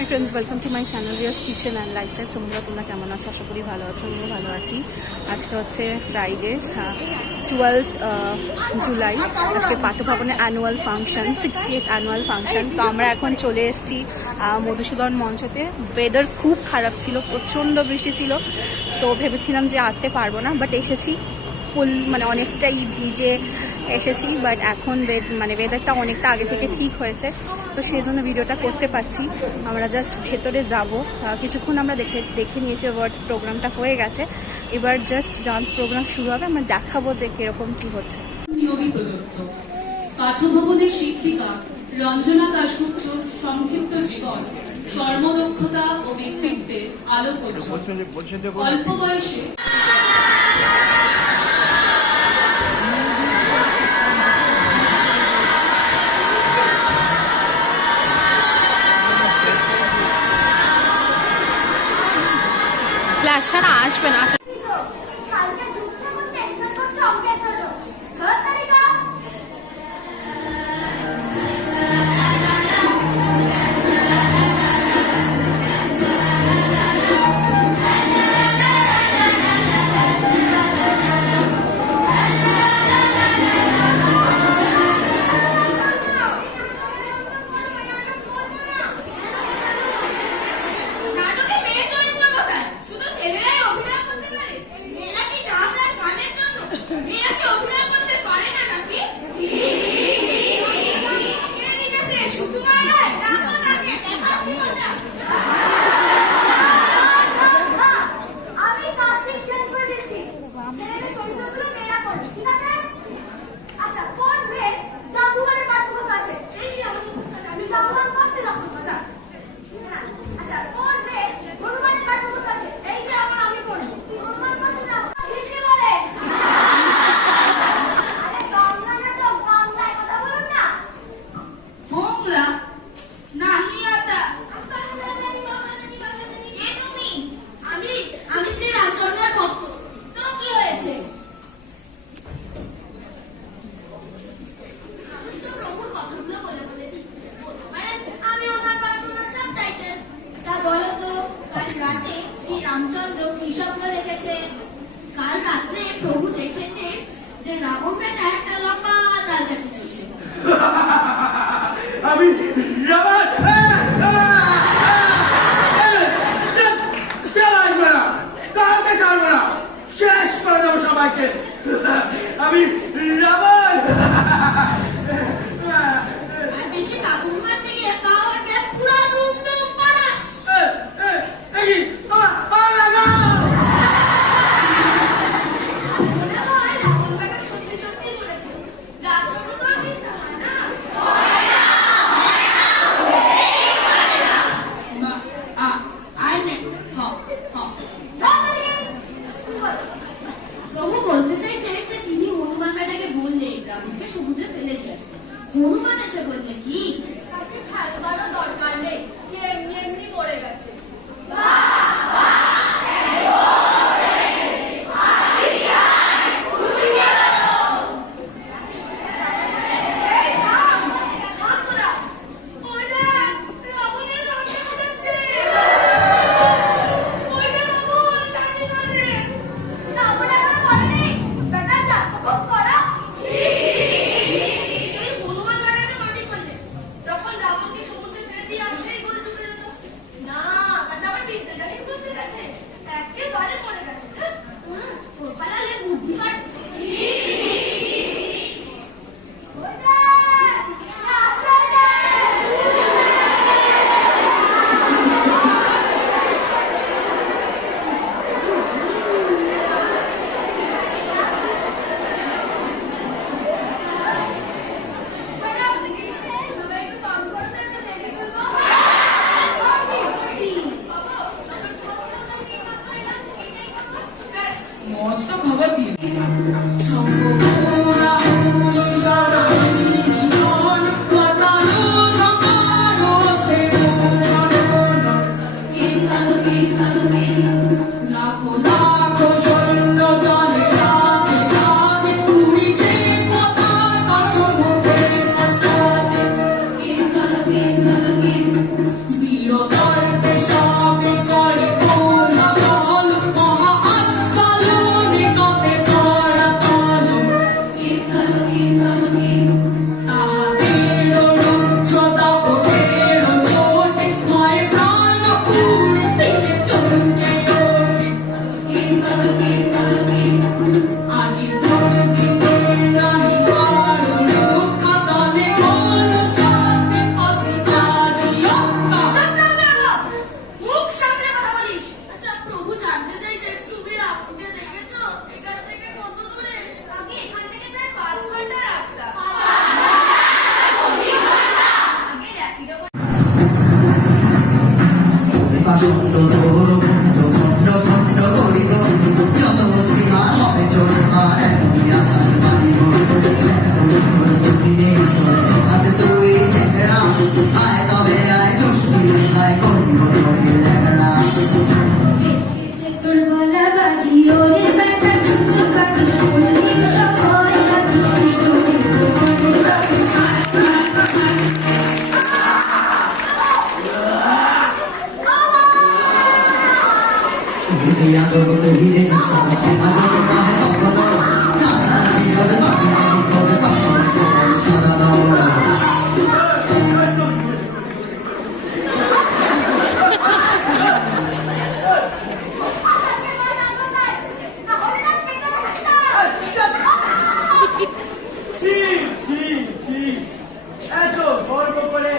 Hi friends, welcome to my channel Riya's kitchen and lifestyle. তোমরা কেমন আছো? আশা করি ভালো আছো, আমিও ভালো আছি। আজকে হচ্ছে ফ্রাইডে, 12th জুলাই। আজকে পাঠ্যভবনে annual function, 68th annual function. তো আমরা এখন চলে এসেছি মধুসূদন মঞ্চতে। ওয়েদার খুব খারাপ ছিল, প্রচণ্ড বৃষ্টি ছিল। সো ভেবেছিলাম যে আসতে পারবো না, বাট এসেছি। ফুল অনেকটাই ভিজে এসেছি, বাট এখন ওয়েদারটা অনেকটা আগে থেকে ঠিক হয়েছে, তো সেই জন্য ভিডিওটা করতে পারছি। আমরা জাস্ট ভেতরে যাব, কিছুক্ষণ আমরা দেখে নিয়েছি, ওয়ার্ড প্রোগ্রামটা হয়ে গেছে। এবার জাস্ট ডান্স প্রোগ্রাম শুরু হবে, আমরা দেখাবো যে কিরকম কি হচ্ছে। পাঠ্যভবনের শিক্ষিকা রঞ্জনা দাশগুপ্ত সংক্ষিপ্ত জীবন, কর্মদক্ষতা ও ব্যক্তিত্বের আলোকোজ্জ্বল। অল্প বয়সে ক্লাস ছাড়া আসবে না। রামচন্দ্র কি স্বপ্ন দেখেছে? কাল রাত্রে প্রভু দেখেছে যে রাবণ বেটা একটা লম্বা তাল গাছে চলছে। আমি রাবণ কাউকে ছাড়বো না, শেষ করে দেবো সবাইকে। আমি রাবণ। আর বেশি কাকুর মারতে গিয়ে পাওয়ারকে পুরো দুম দুম পালাস। পাষণ্ড তোর মুন্ড খণ্ড খণ্ড করিব যত স্পৃহা হবে চোরমার এমনি আচার মানিব দিনে হাতে তুই চেংড়া আয় তবে আয় দুষ্টি আয় করিব তোরে ল্যাংড়া তোর গলা বাজি ওরে বেটা চুচু কাটি উল্লি সবাই কাটি আদর কহিলে সবাই আদর পাহে অপদ না জীবনে বাকি বিপদে পাশে সাদা বাবা ছি ছি ছি এত গর্ব করে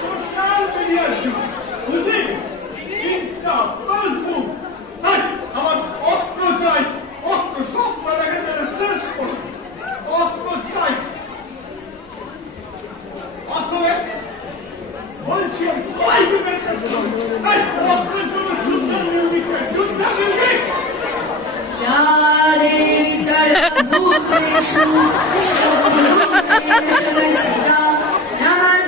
সোশ্যাল মিডিয়ার যুগ বুঝলি ইনস্টা ফেসবুক আমার অস্ত্র চাই অস্ত্র সব কটাকে তারা শেষ করো অস্ত্র চাই আসলে বলছি আমি সবাইকে মেরে শেষ করো অস্ত্রের জন্য যুদ্ধ মিউজিক যুদ্ধ মিউজিক দেবী সর্বভূতেষু সর্বভূতেষু নমস্তে